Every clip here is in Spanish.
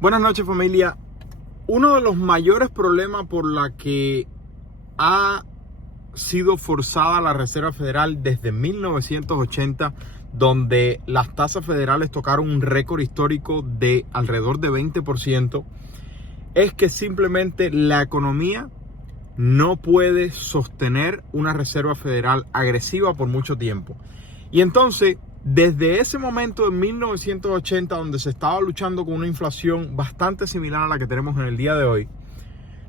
Buenas noches, familia. Uno de los mayores problemas por la que ha sido forzada la Reserva Federal desde 1980, donde las tasas federales tocaron un récord histórico de alrededor de 20%, es que simplemente la economía no puede sostener una Reserva Federal agresiva por mucho tiempo. Y entonces, desde ese momento en 1980, donde se estaba luchando con una inflación bastante similar a la que tenemos en el día de hoy,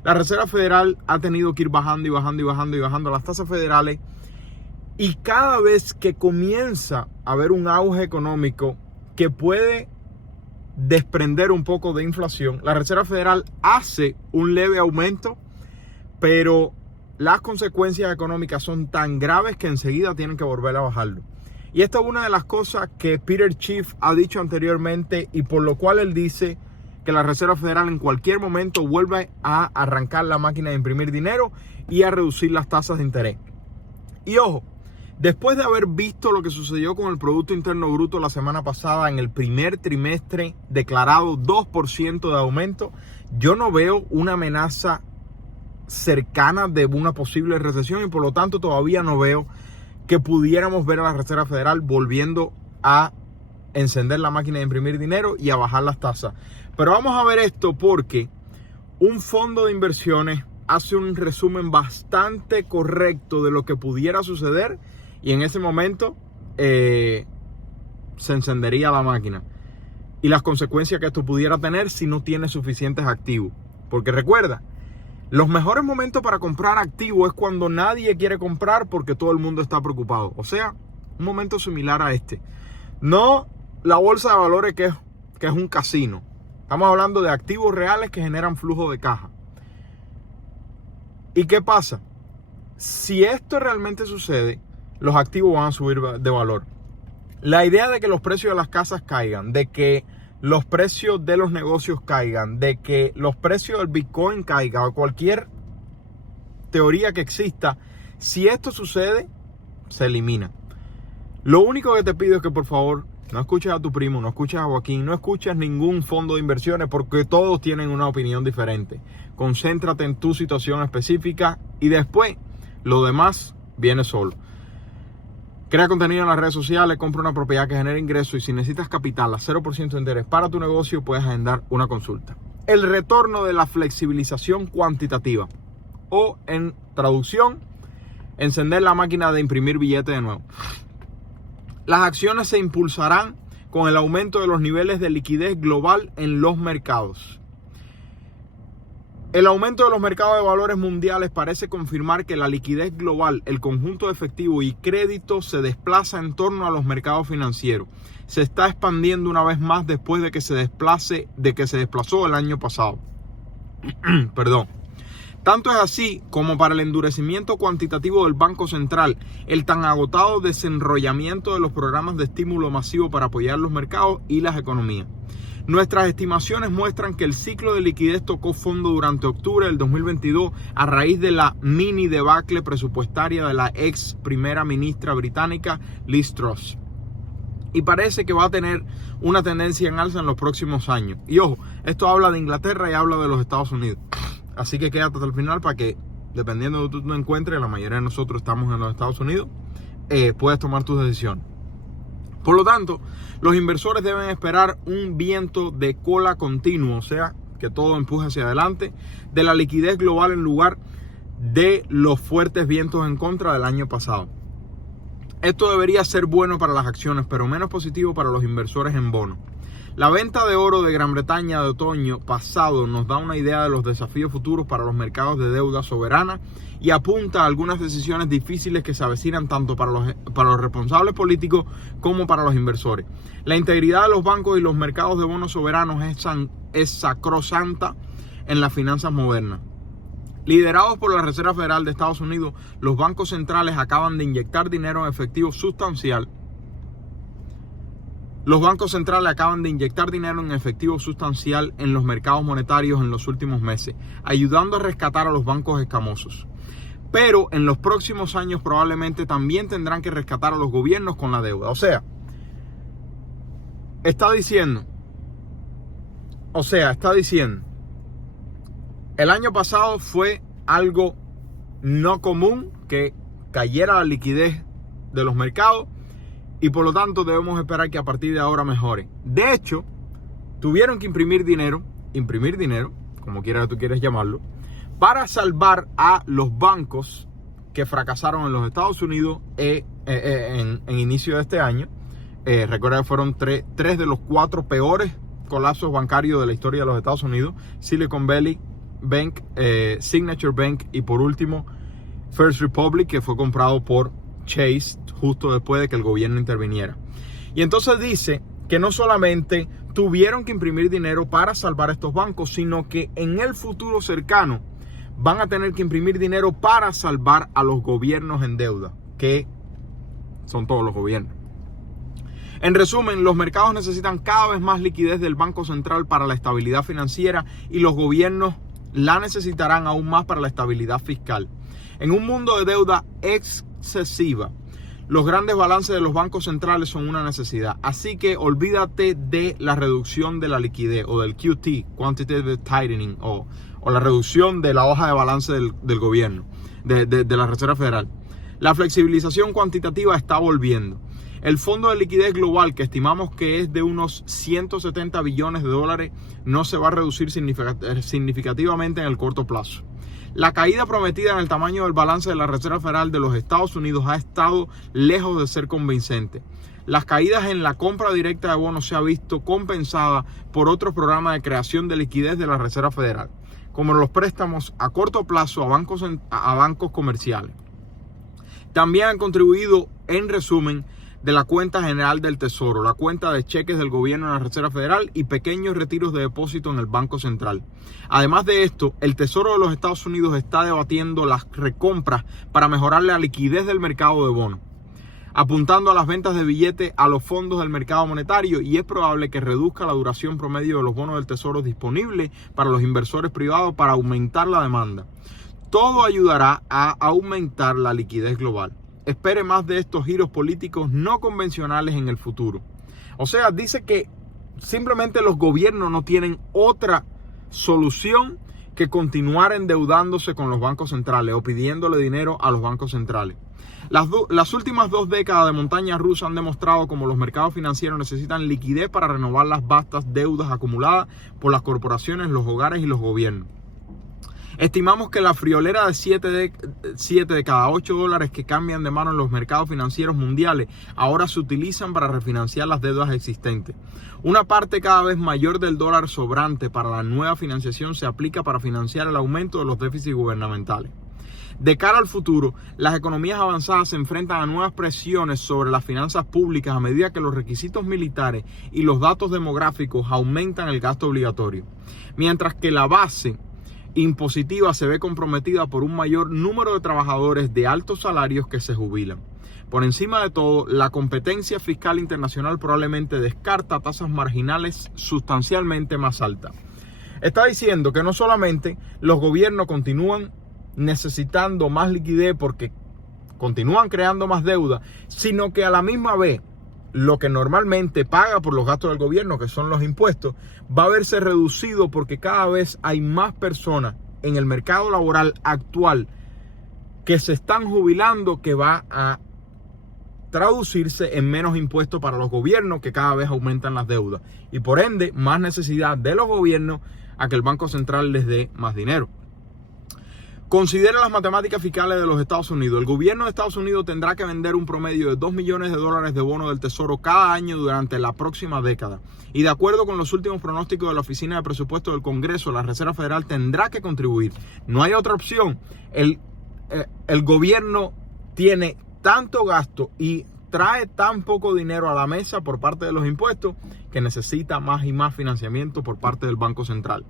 la Reserva Federal ha tenido que ir bajando y bajando y bajando y bajando las tasas federales. Y cada vez que comienza a haber un auge económico que puede desprender un poco de inflación, la Reserva Federal hace un leve aumento, pero las consecuencias económicas son tan graves que enseguida tienen que volver a bajarlo. Y esta es una de las cosas que Peter Schiff ha dicho anteriormente, y por lo cual él dice que la Reserva Federal en cualquier momento vuelve a arrancar la máquina de imprimir dinero y a reducir las tasas de interés. Y ojo, después de haber visto lo que sucedió con el Producto Interno Bruto la semana pasada, en el primer trimestre declarado 2% de aumento, yo no veo una amenaza cercana de una posible recesión, y por lo tanto todavía no veo que pudiéramos ver a la Reserva Federal volviendo a encender la máquina de imprimir dinero y a bajar las tasas. Pero vamos a ver esto porque un fondo de inversiones hace un resumen bastante correcto de lo que pudiera suceder, y en ese momento se encendería la máquina y las consecuencias que esto pudiera tener si no tiene suficientes activos. Porque recuerda, los mejores momentos para comprar activos es cuando nadie quiere comprar porque todo el mundo está preocupado. O sea, un momento similar a este. No la bolsa de valores que es un casino. Estamos hablando de activos reales que generan flujo de caja. ¿Y qué pasa? Si esto realmente sucede, los activos van a subir de valor. La idea de que los precios de las casas caigan, de que los precios de los negocios caigan, de que los precios del Bitcoin caigan, o cualquier teoría que exista, si esto sucede, se elimina. Lo único que te pido es que por favor no escuches a tu primo, no escuches a Joaquín, no escuches ningún fondo de inversiones, porque todos tienen una opinión diferente. Concéntrate en tu situación específica y después lo demás viene solo. Crea contenido en las redes sociales, compra una propiedad que genere ingresos, y si necesitas capital a 0% de interés para tu negocio, puedes agendar una consulta. El retorno de la flexibilización cuantitativa, o en traducción, encender la máquina de imprimir billetes de nuevo. Las acciones se impulsarán con el aumento de los niveles de liquidez global en los mercados. El aumento de los mercados de valores mundiales parece confirmar que la liquidez global, el conjunto de efectivo y crédito, se desplaza en torno a los mercados financieros. Se está expandiendo una vez más después de que se desplazó el año pasado. Perdón. Tanto es así como para el endurecimiento cuantitativo del Banco Central, el tan agotado desenrollamiento de los programas de estímulo masivo para apoyar los mercados y las economías. Nuestras estimaciones muestran que el ciclo de liquidez tocó fondo durante octubre del 2022 a raíz de la mini debacle presupuestaria de la ex primera ministra británica Liz Truss. Y parece que va a tener una tendencia en alza en los próximos años. Y ojo, esto habla de Inglaterra y habla de los Estados Unidos. Así que quédate hasta el final para que, dependiendo de donde tú te encuentres, la mayoría de nosotros estamos en los Estados Unidos, puedes tomar tus decisiones. Por lo tanto, los inversores deben esperar un viento de cola continuo, o sea, que todo empuje hacia adelante, de la liquidez global en lugar de los fuertes vientos en contra del año pasado. Esto debería ser bueno para las acciones, pero menos positivo para los inversores en bonos. La venta de oro de Gran Bretaña de otoño pasado nos da una idea de los desafíos futuros para los mercados de deuda soberana y apunta a algunas decisiones difíciles que se avecinan tanto para los responsables políticos como para los inversores. La integridad de los bancos y los mercados de bonos soberanos es sacrosanta en las finanzas modernas. Liderados por la Reserva Federal de Estados Unidos, los bancos centrales acaban de inyectar dinero en efectivo sustancial. Los bancos centrales acaban de inyectar dinero en efectivo sustancial en los mercados monetarios en los últimos meses, ayudando a rescatar a los bancos escamosos. Pero en los próximos años probablemente también tendrán que rescatar a los gobiernos con la deuda. O sea, está diciendo O sea, está diciendo, el año pasado fue algo no común que cayera la liquidez de los mercados y por lo tanto debemos esperar que a partir de ahora mejore. De hecho, tuvieron que imprimir dinero, como quiera que tú quieras llamarlo, para salvar a los bancos que fracasaron en los Estados Unidos en inicio de este año. Recuerda que fueron tres de los 4 peores colapsos bancarios de la historia de los Estados Unidos: Silicon Valley Bank, Signature Bank y por último First Republic, que fue comprado por Chase justo después de que el gobierno interviniera. Y entonces dice que no solamente tuvieron que imprimir dinero para salvar a estos bancos, sino que en el futuro cercano van a tener que imprimir dinero para salvar a los gobiernos en deuda, que son todos los gobiernos. En resumen, los mercados necesitan cada vez más liquidez del Banco Central para la estabilidad financiera y los gobiernos la necesitarán aún más para la estabilidad fiscal. En un mundo de deuda excesiva, los grandes balances de los bancos centrales son una necesidad. Así que olvídate de la reducción de la liquidez o del QT, Quantitative Tightening, o la reducción de la hoja de balance del gobierno, de la Reserva Federal. La flexibilización cuantitativa está volviendo. El Fondo de Liquidez Global, que estimamos que es de unos 170 billones de dólares, no se va a reducir significativamente en el corto plazo. La caída prometida en el tamaño del balance de la Reserva Federal de los Estados Unidos ha estado lejos de ser convincente. Las caídas en la compra directa de bonos se ha visto compensada por otros programas de creación de liquidez de la Reserva Federal, como los préstamos a corto plazo a bancos comerciales. También han contribuido, en resumen, de la cuenta general del Tesoro, la cuenta de cheques del gobierno en la Reserva Federal y pequeños retiros de depósito en el Banco Central. Además de esto, el Tesoro de los Estados Unidos está debatiendo las recompras para mejorar la liquidez del mercado de bonos, apuntando a las ventas de billetes a los fondos del mercado monetario, y es probable que reduzca la duración promedio de los bonos del Tesoro disponibles para los inversores privados para aumentar la demanda. Todo ayudará a aumentar la liquidez global. Espere más de estos giros políticos no convencionales en el futuro. O sea, dice que simplemente los gobiernos no tienen otra solución que continuar endeudándose con los bancos centrales o pidiéndole dinero a los bancos centrales. Las últimas 2 décadas de montaña rusa han demostrado cómo los mercados financieros necesitan liquidez para renovar las vastas deudas acumuladas por las corporaciones, los hogares y los gobiernos. Estimamos que la friolera de 7 de cada 8 dólares que cambian de mano en los mercados financieros mundiales ahora se utilizan para refinanciar las deudas existentes. Una parte cada vez mayor del dólar sobrante para la nueva financiación se aplica para financiar el aumento de los déficits gubernamentales. De cara al futuro, las economías avanzadas se enfrentan a nuevas presiones sobre las finanzas públicas a medida que los requisitos militares y los datos demográficos aumentan el gasto obligatorio, mientras que la base impositiva se ve comprometida por un mayor número de trabajadores de altos salarios que se jubilan. Por encima de todo, la competencia fiscal internacional probablemente descarta tasas marginales sustancialmente más altas. Está diciendo que no solamente los gobiernos continúan necesitando más liquidez porque continúan creando más deuda, sino que a la misma vez lo que normalmente paga por los gastos del gobierno, que son los impuestos, va a verse reducido porque cada vez hay más personas en el mercado laboral actual que se están jubilando, que va a traducirse en menos impuestos para los gobiernos, que cada vez aumentan las deudas y por ende más necesidad de los gobiernos a que el Banco Central les dé más dinero. Considera las matemáticas fiscales de los Estados Unidos. El gobierno de Estados Unidos tendrá que vender un promedio de 2 millones de dólares de bonos del Tesoro cada año durante la próxima década. Y de acuerdo con los últimos pronósticos de la Oficina de Presupuesto del Congreso, la Reserva Federal tendrá que contribuir. No hay otra opción. El gobierno tiene tanto gasto y trae tan poco dinero a la mesa por parte de los impuestos que necesita más y más financiamiento por parte del Banco Central.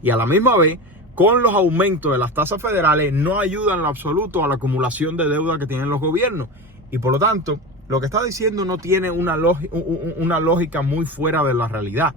Y a la misma vez, con los aumentos de las tasas federales, no ayudan en lo absoluto a la acumulación de deuda que tienen los gobiernos. Y por lo tanto, lo que está diciendo no tiene una lógica muy fuera de la realidad.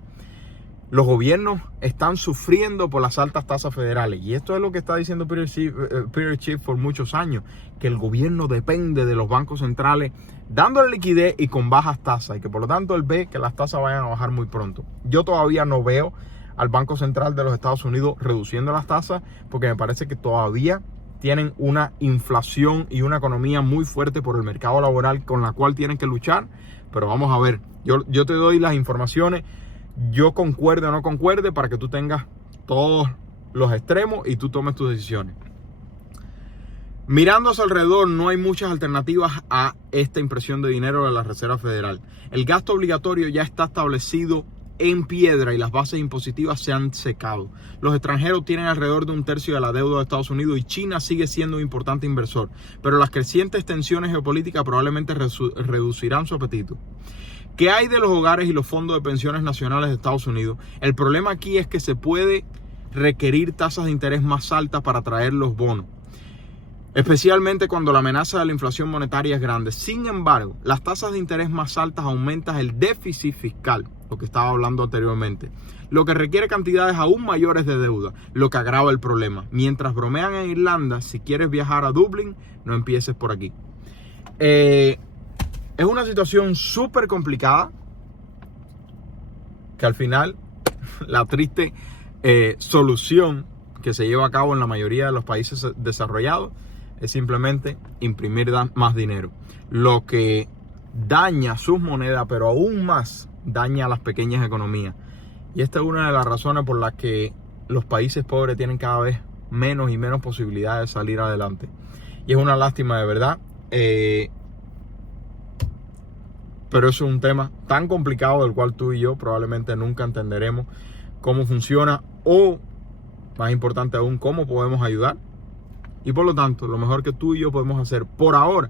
Los gobiernos están sufriendo por las altas tasas federales. Y esto es lo que está diciendo Peter Schiff por muchos años, que el gobierno depende de los bancos centrales dándole liquidez y con bajas tasas. Y que por lo tanto él ve que las tasas vayan a bajar muy pronto. Yo todavía no veo al Banco Central de los Estados Unidos reduciendo las tasas, porque me parece que todavía tienen una inflación y una economía muy fuerte por el mercado laboral con la cual tienen que luchar. Pero vamos a ver, yo te doy las informaciones, yo concuerde o no concuerde, para que tú tengas todos los extremos y tú tomes tus decisiones. Mirando a su alrededor, no hay muchas alternativas a esta impresión de dinero de la Reserva Federal. El gasto obligatorio ya está establecido en piedra y las bases impositivas se han secado. Los extranjeros tienen alrededor de 1/3 de la deuda de Estados Unidos y China sigue siendo un importante inversor. Pero las crecientes tensiones geopolíticas probablemente reducirán su apetito. ¿Qué hay de los hogares y los fondos de pensiones nacionales de Estados Unidos? El problema aquí es que se puede requerir tasas de interés más altas para traer los bonos, especialmente cuando la amenaza de la inflación monetaria es grande. Sin embargo, las tasas de interés más altas aumentan el déficit fiscal, lo que estaba hablando anteriormente, lo que requiere cantidades aún mayores de deuda, lo que agrava el problema. Mientras bromean en Irlanda, si quieres viajar a Dublín, no empieces por aquí. Es una situación súper complicada, que al final la triste solución que se lleva a cabo en la mayoría de los países desarrollados es simplemente imprimir más dinero, lo que daña sus monedas, pero aún más daña a las pequeñas economías. Y esta es una de las razones por las que los países pobres tienen cada vez menos y menos posibilidades de salir adelante. Y es una lástima, de verdad. Pero eso es un tema tan complicado del cual tú y yo probablemente nunca entenderemos cómo funciona, o más importante aún, cómo podemos ayudar. Y por lo tanto, lo mejor que tú y yo podemos hacer por ahora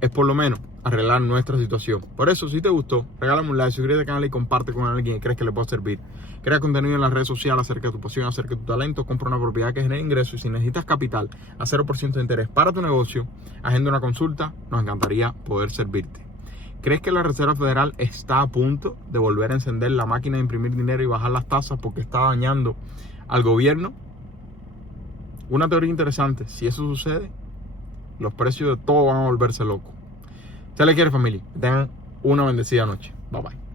es por lo menos arreglar nuestra situación. Por eso, si te gustó, regálame un like, suscríbete al canal y comparte con alguien que crees que le pueda servir. Crea contenido en las redes sociales acerca de tu pasión, acerca de tu talento. Compra una propiedad que genere ingresos, y si necesitas capital a 0% de interés para tu negocio, agenda una consulta. Nos encantaría poder servirte. ¿Crees que la Reserva Federal está a punto de volver a encender la máquina de imprimir dinero y bajar las tasas porque está dañando al gobierno? Una teoría interesante: si eso sucede, los precios de todo van a volverse locos. Se les quiere, familia. Que tengan una bendecida noche. Bye bye.